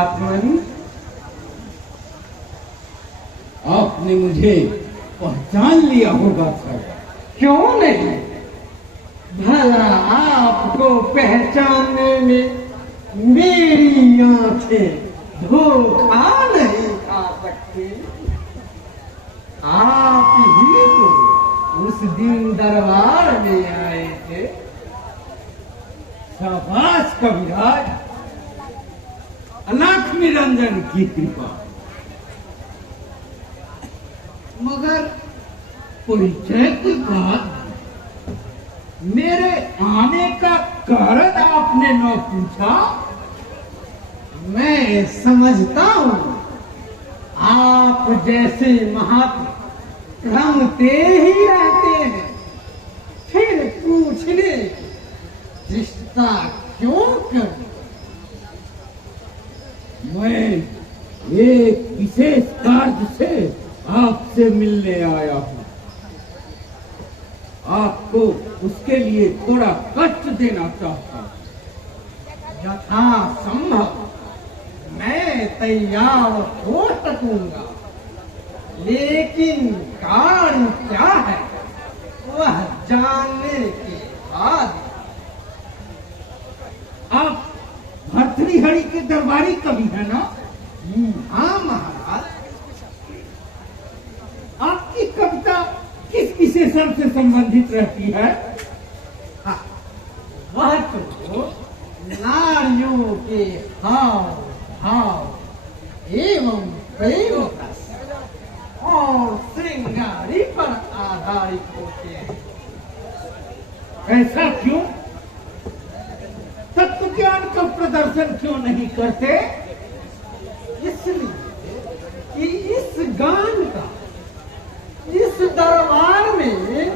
महात्मन, आपने मुझे पहचान लिया होगा सर। क्यों नहीं? भला आपको पहचानने में मेरी आंखें धोखा नहीं खा सकती। आप ही तो उस दिन दरबार में आए थे। शाबाश कविराज, अनाथ निरंजन की कृपा। मगर परिचय के बाद मेरे आने का कारण आपने न पूछा। मैं समझता हूँ आप जैसे महात्मा रंगते ही रहते हैं, फिर पूछने रिश्ता क्यों कर? मैं एक विशेष कार्य से आपसे मिलने आया हूँ। आपको उसके लिए थोड़ा कष्ट देना चाहता हूँ। यथा संभव मैं तैयार हो सकूंगा, लेकिन कारण क्या है वह जानने के बाद। आप भर्तृहरि के दरबारी कवि है ना? हाँ महाराज। आपकी कविता किस विशेषण से संबंधित रहती है? वह तो नारियों के हाव भाव एवं प्रेम रस और श्रृंगारी पर आधारित होते हैं। ऐसा क्यों? तत्व ज्ञान का प्रदर्शन क्यों नहीं करते? इसलिए कि इस गान का इस दरबार में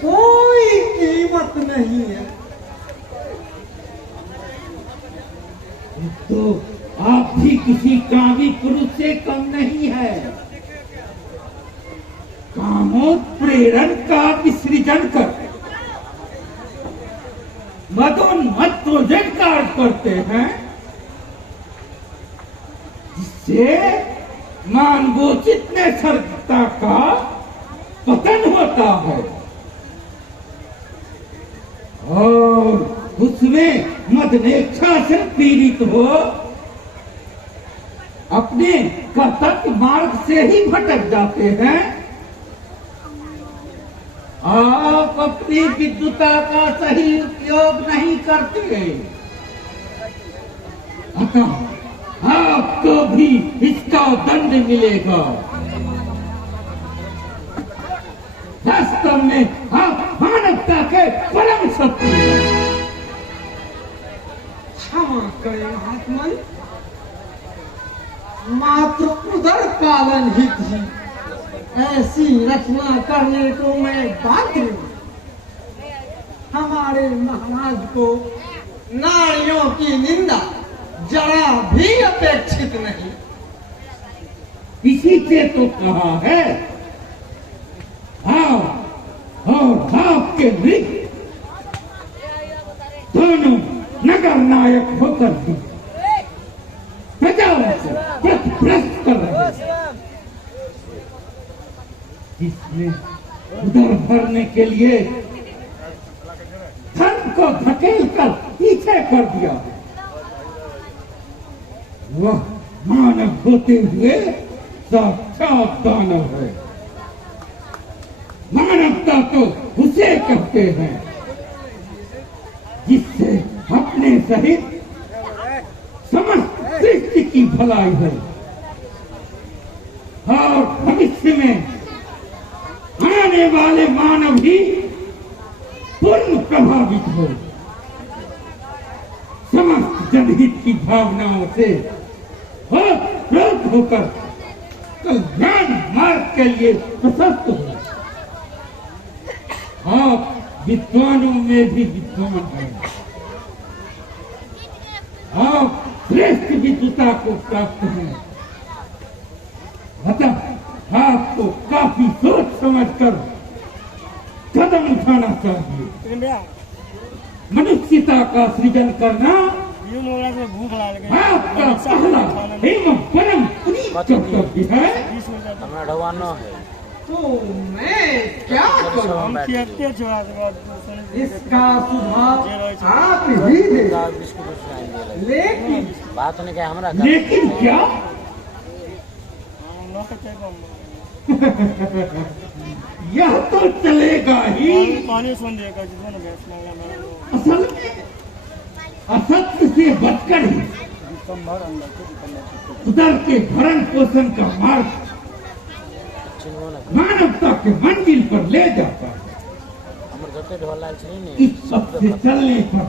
कोई कीमत नहीं है। तो आप भी किसी कामी पुरुष से कम नहीं है। कामोत्प्रेरण का विसर्जन कर मदोन्मत्त भोजन कार्य करते हैं, जिससे मानवोचित नैसर्गिकता का पतन होता है और उसमें मदनेच्छा से पीड़ित हो अपने कर्तव्य मार्ग से ही भटक जाते हैं। आप अपनी विद्युता का सही उपयोग नहीं करते, अतः आपको भी इसका दंड मिलेगा। वास्तव में आप मानवता के परम शत्रु हैं। क्षमा करें महात्मन, मात्र उदर पालन हित ही ऐसी रचना करने को मैं बाध्य हूँ। हमारे महाराज को नारियों की निंदा जरा भी अपेक्षित नहीं। इसी से तो कहा है आप और आपके मृग दोनों नगर नायक होकर भी प्रजाओं से प्रतिभ्रष्ट कर रहे हैं, जिसने उधर भरने के लिए धर्म को धकेल कर पीछे कर दिया। वह मानव होते हुए साक्षात दानव है। मानवता तो उसे कहते हैं जिससे अपने सहित समस्त सृष्टि की भलाई है और भविष्य में आने वाले मानव ही पूर्ण प्रभावित हो, समस्त जनहित की भावनाओं से प्रेरित होकर कल्याण मार्ग के लिए प्रशस्त हो। आप विद्वानों में भी विद्वान हैं। आप श्रेष्ठ विद्वता को प्राप्त हैं, अतः आपको काफी सोच समझकर कदम उठाना चाहिए। मनुष्यता का सृजन करना ये लोग में भूख लाग गई आपका पहला एवं परम प्रीत कर्तव्य है हमारा ढवानो है तो मैं क्या करूं? हम कहते छुआ के बाद इसका सुझाव आप ही दे। बिस्कुट उठाएंगे लेकिन बात नहीं क्या हमारा लेकिन क्या नौकते कम यह तो चलेगा ही। पानी सुन देगा जिसने भैंस मांगा असल में असत्य से बचकर ही उधर के भरण पोषण का मार्ग मानवता के मंजिल पर ले जाता है। हमारे घर ढोला इस सब से चलने पर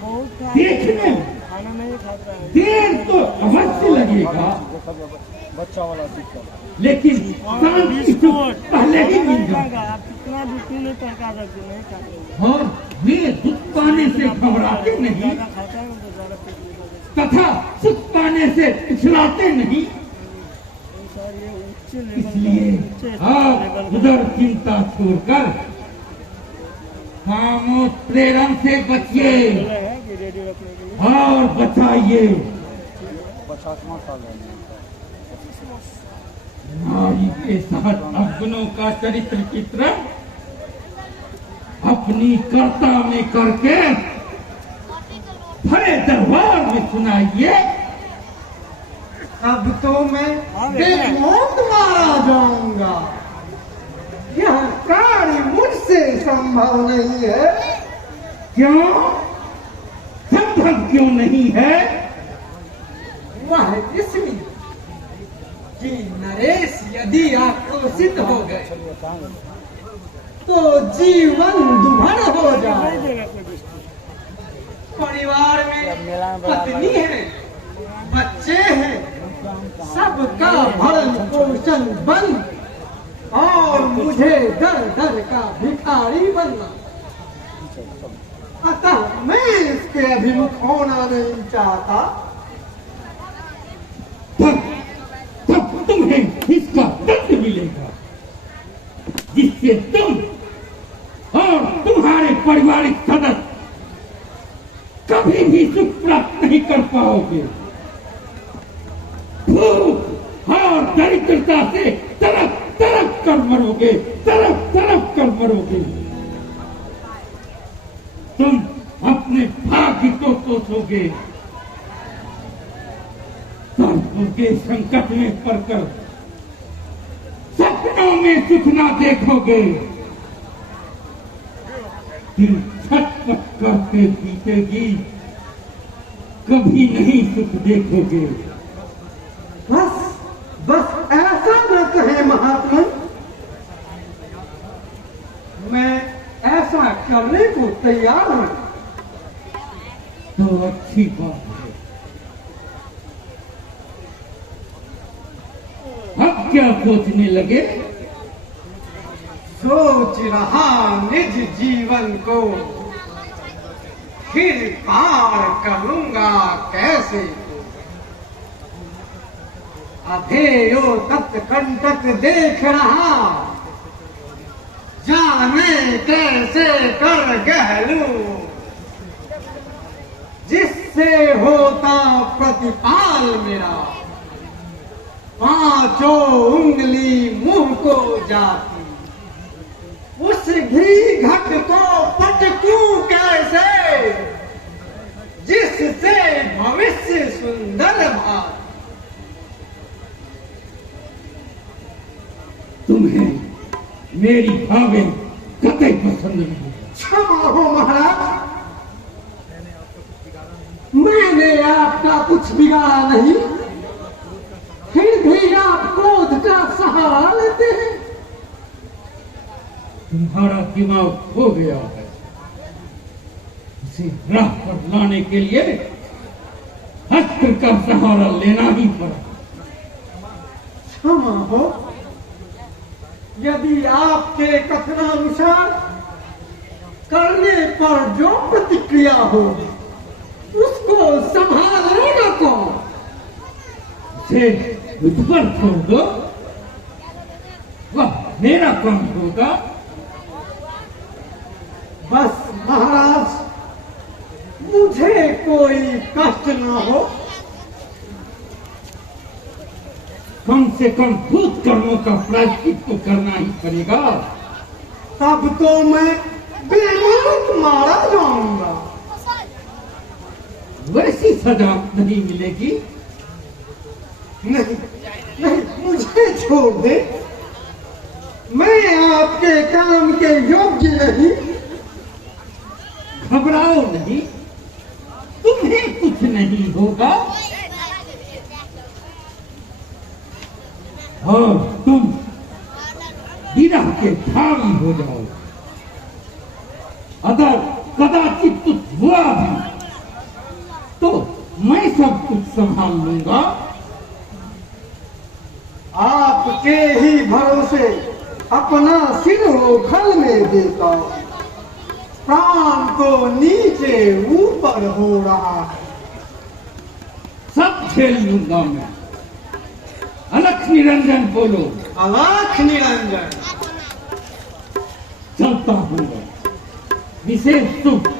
बहुत देखने में खाना नहीं खाता है देर तो अवश्य लगेगा, बच्चा वाला दिक्कत लेकिन शांति तो पहले ही मिल जाएगा। आप कितना भी क्यों नहीं टका सकते नहीं खाते और वे दुख पाने से घबराते नहीं खाता है तो ज़्यादा पेट में तथा सुख पाने से पिछलाते नहीं। सर ये उच्च लेवल इसलिए आप उधर चिंता छोड़कर खामोश प्रेरण से बचिए है कि रेडियो रखने के लिए और बचाइए। 50वां साल है नारी के साथ अवगुणों का चरित्र चित्रण अपनी कर्ता में करके भरे दरबार में सुनाइए। अब तो मैं बेमौत मारा जाऊंगा। यह कार्य मुझसे संभव नहीं है। क्यों संभव क्यों नहीं है? वह इसलिए कि नरेश यदि आक्रोशित हो गए तो जीवन दुभर हो जाए। परिवार में पत्नी है, बच्चे हैं, सबका भरण पोषण बंद और मुझे दर दर का भिखारी बनना। अतः मैं इसके अभिमुख होना नहीं चाहता। तब तुम्हें इसका दंड मिलेगा जिससे तुम और तुम्हारे पारिवारिक सदस्य कभी भी सुख प्राप्त नहीं कर पाओगे। भूख और दरिद्रता से तरफ तरफ कर मरोगे, तरफ तरफ कर मरोगे। तुम अपने भाग्य को कोसोगे, सर्पों के संकट में पड़कर सपनों में सुख ना देखोगे। दिल छटपट करके बीतेगी, कभी नहीं सुख देखोगे। बस बस ऐसा न कहे महात्मा। मैं ऐसा करने को तैयार हूं। तो अच्छी बात है। अब क्या सोचने लगे? सोच रहा निज जीवन को फिर पार करूंगा कैसे। अधेयो तत्कंटक देख रहा, जाने कैसे कर गहलू। जिससे होता प्रतिपाल मेरा, पांचों उंगली मुंह को जाती। उस घी घट को पटकूं कैसे, जिससे भविष्य सुंदर भात। तुम्हें मेरी भावें कतई पसंद नहीं। क्षमा हो महाराज, मैंने आपका कुछ बिगाड़ा नहीं, फिर भी आप क्रोध का सहारा लेते हैं। तुम्हारा दिमाग हो गया है, उसे राह पर लाने के लिए अस्त्र का सहारा लेना ही पड़ा। क्षमा हो, यदि आपके कथनानुसार करने पर जो प्रतिक्रिया हो उसको संभालेगा कौन? उसे मुझ पर छोड़ दो, वह मेरा काम होगा। बस महाराज, मुझे कोई कष्ट न हो। कम से कम भूत कर्मों का प्रायश्चित तो करना ही पड़ेगा। तब तो मैं बेमौत मारा जाऊंगा। वैसी सजा नहीं मिलेगी। नहीं नहीं, मुझे छोड़ दे। मैं आपके काम के योग्य नहीं। घबराओ नहीं, तुम्हें कुछ नहीं होगा। और तुम विरह के भागी हो जाओ। अगर कदाचित कुछ हुआ भी तो मैं सब कुछ संभाल लूंगा। आपके ही भरोसे अपना सिर खल में देता, प्राण तो नीचे ऊपर हो रहा है। सब झेल लूंगा मैं। अलख निरंजन बोलो। अलख निरंजन। चलता हूँ। विशेष शुभ